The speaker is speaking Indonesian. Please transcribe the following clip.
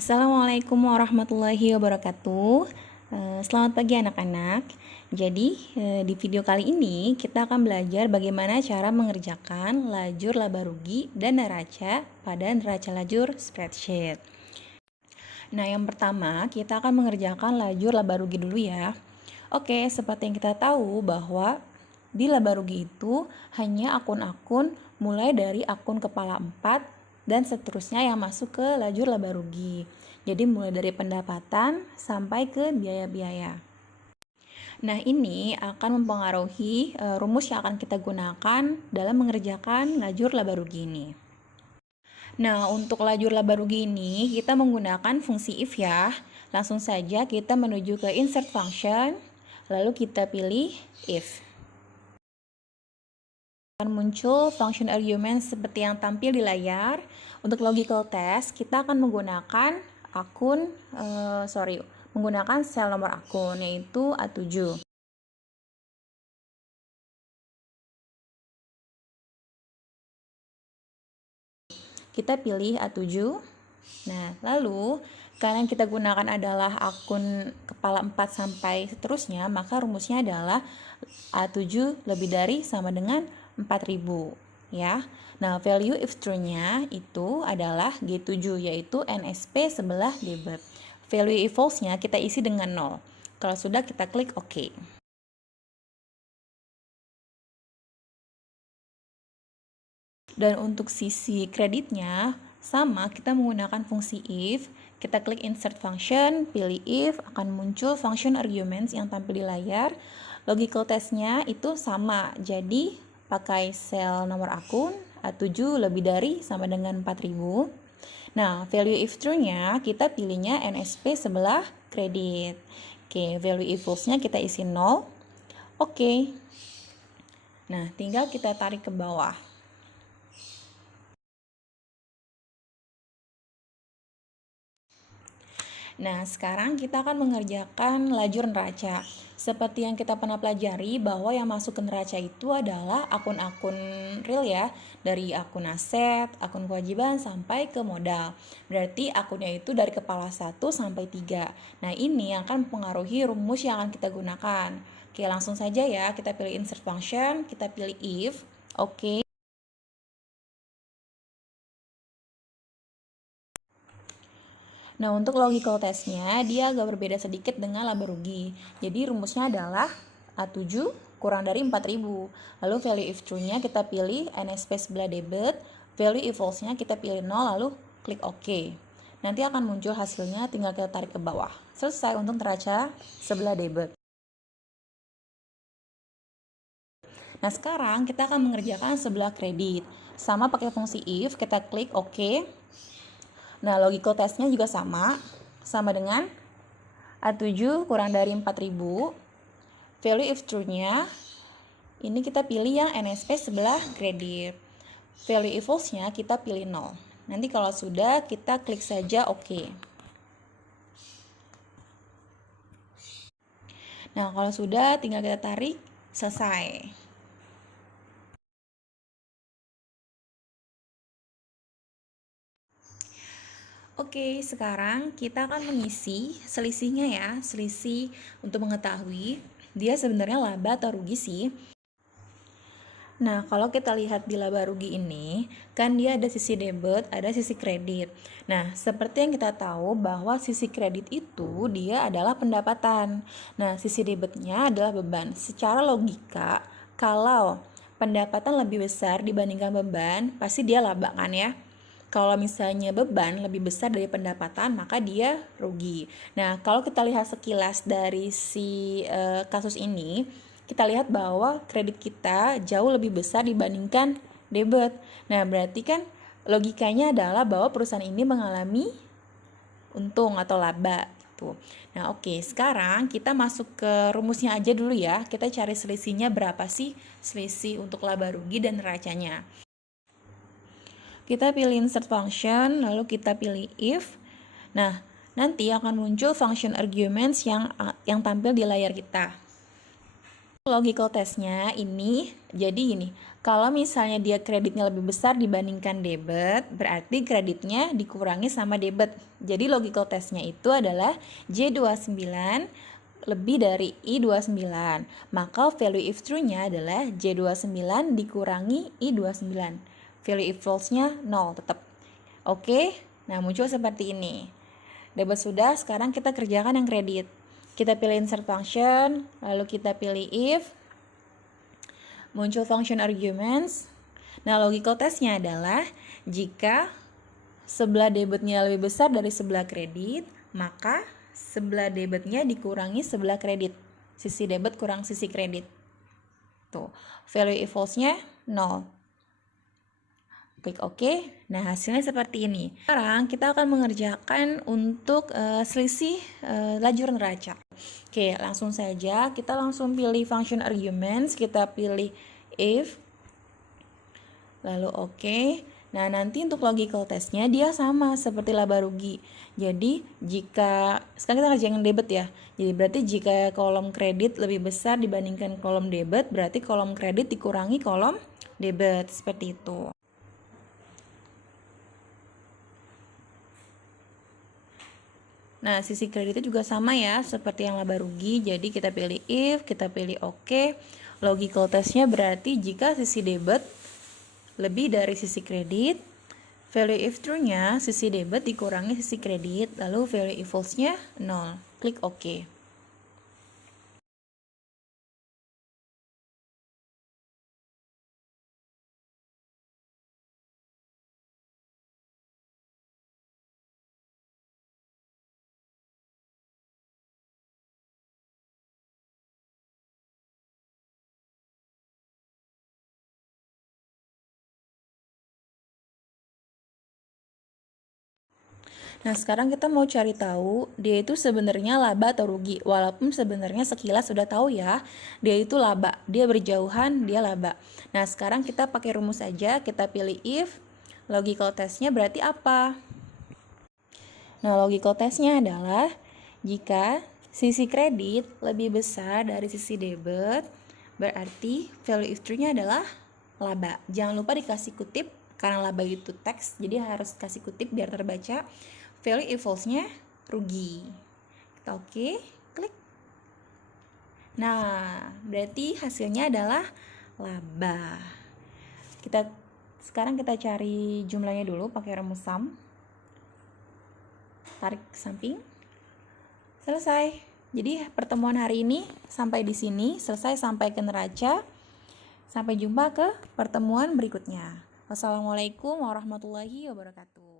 Assalamualaikum warahmatullahi wabarakatuh. Selamat pagi anak-anak. Jadi di video kali ini kita akan belajar bagaimana cara mengerjakan lajur laba rugi dan neraca pada neraca lajur spreadsheet. Nah, yang pertama kita akan mengerjakan lajur laba rugi dulu ya. Oke, seperti yang kita tahu bahwa di laba rugi itu hanya akun-akun mulai dari akun kepala 4 dan seterusnya yang masuk ke lajur laba rugi. Jadi mulai dari pendapatan sampai ke biaya-biaya. Nah, ini akan mempengaruhi rumus yang akan kita gunakan dalam mengerjakan lajur laba rugi ini. Nah, untuk lajur laba rugi ini kita menggunakan fungsi if ya. Langsung saja kita menuju ke insert function, lalu kita pilih if. Akan muncul function argument seperti yang tampil di layar. Untuk logical test, kita akan menggunakan menggunakan sel nomor akun, yaitu A7. Kita pilih A7. Nah, lalu karena yang kita gunakan adalah akun kepala 4 sampai seterusnya, maka rumusnya adalah A7 lebih dari sama dengan 4000 ya. Nah, value if true-nya itu adalah G7, yaitu NSP sebelah debit. Value if false-nya kita isi dengan 0. Kalau sudah, kita klik OK. Dan untuk sisi kreditnya sama, kita menggunakan fungsi if. Kita klik insert function, pilih if, akan muncul function arguments yang tampil di layar. Logical test-nya itu sama, jadi pakai sel nomor akun A7 lebih dari sama dengan 4000. Nah, value if true-nya kita pilihnya NSP sebelah kredit. Oke, value if false-nya kita isi 0. Oke. Nah, tinggal kita tarik ke bawah. Nah, sekarang kita akan mengerjakan lajur neraca. Seperti yang kita pernah pelajari bahwa yang masuk ke neraca itu adalah akun-akun real ya, dari akun aset, akun kewajiban, sampai ke modal. Berarti akunnya itu dari kepala 1 sampai 3. Nah, ini yang akan mempengaruhi rumus yang akan kita gunakan. Oke, langsung saja ya, kita pilih insert function, kita pilih if. Oke. Nah, untuk logical testnya, dia agak berbeda sedikit dengan laba rugi. Jadi, rumusnya adalah A7 kurang dari 4000. Lalu, value if true-nya kita pilih NSP sebelah debit. Value if false-nya kita pilih 0, lalu klik OK. Nanti akan muncul hasilnya, tinggal kita tarik ke bawah. Selesai untuk neraca sebelah debit. Nah, sekarang kita akan mengerjakan sebelah kredit. Sama pakai fungsi if, kita klik OK. Nah, logical testnya juga sama dengan A7 kurang dari 4000. Value if true-nya, ini kita pilih yang NSP sebelah kredit. Value if false-nya kita pilih 0. Nanti kalau sudah, kita klik saja OK. Nah, kalau sudah, tinggal kita tarik, selesai. Oke, sekarang kita akan mengisi selisihnya ya, selisih untuk mengetahui dia sebenarnya laba atau rugi sih. Nah, kalau kita lihat di laba rugi ini, kan dia ada sisi debit, ada sisi kredit. Nah, seperti yang kita tahu bahwa sisi kredit itu dia adalah pendapatan. Nah, sisi debitnya adalah beban. Secara logika, kalau pendapatan lebih besar dibandingkan beban, pasti dia laba kan ya. Kalau misalnya beban lebih besar dari pendapatan, maka dia rugi. Nah, kalau kita lihat sekilas dari si kasus ini, kita lihat bahwa kredit kita jauh lebih besar dibandingkan debit. Nah, berarti kan logikanya adalah bahwa perusahaan ini mengalami untung atau laba gitu. Nah, oke, sekarang kita masuk ke rumusnya aja dulu ya. Kita cari selisihnya berapa sih selisih untuk laba rugi dan neracanya. Kita pilih insert function, lalu kita pilih if. Nah, nanti akan muncul function arguments yang tampil di layar kita. Logical testnya ini jadi gini, kalau misalnya dia kreditnya lebih besar dibandingkan debit, berarti kreditnya dikurangi sama debit. Jadi logical testnya itu adalah J29 lebih dari I29. Maka value if true-nya adalah J29 dikurangi I29. Value if false-nya 0 tetap. Oke, nah muncul seperti ini. Debit sudah, sekarang kita kerjakan yang kredit. Kita pilih insert function, lalu kita pilih if, muncul function arguments. Nah, logical testnya adalah jika sebelah debitnya lebih besar dari sebelah kredit, maka sebelah debitnya dikurangi sebelah kredit. Sisi debit kurang sisi kredit. Tuh, value if false-nya 0. Klik OK. Nah, hasilnya seperti ini. Sekarang kita akan mengerjakan untuk selisih lajur neraca. Oke, langsung saja. Kita langsung pilih function arguments. Kita pilih if. Lalu OK. Nah, nanti untuk logical testnya dia sama seperti laba rugi. Jadi, sekarang kita ngerjain debit ya. Jadi, berarti jika kolom kredit lebih besar dibandingkan kolom debit, berarti kolom kredit dikurangi kolom debit. Seperti itu. Nah, sisi kreditnya juga sama ya, seperti yang laba rugi. Jadi kita pilih if, kita pilih OK. Logical testnya berarti jika sisi debit lebih dari sisi kredit, value if true-nya sisi debit dikurangi sisi kredit, lalu value if false-nya 0. Klik OK. Nah, sekarang kita mau cari tahu dia itu sebenarnya laba atau rugi. Walaupun sebenarnya sekilas sudah tahu ya, dia itu laba. Dia berjauhan, dia laba. Nah, sekarang kita pakai rumus aja. Kita pilih if. Logical testnya berarti apa? Nah, logical testnya adalah jika sisi kredit lebih besar dari sisi debit, berarti value if true-nya adalah laba. Jangan lupa dikasih kutip, karena laba itu teks, jadi harus kasih kutip biar terbaca. Value if false-nya rugi. Kita oke, klik. Nah, berarti hasilnya adalah laba. Sekarang kita cari jumlahnya dulu pakai rumus sum. Tarik ke samping. Selesai. Jadi pertemuan hari ini sampai di sini, selesai sampai ke neraca. Sampai jumpa ke pertemuan berikutnya. Wassalamualaikum warahmatullahi wabarakatuh.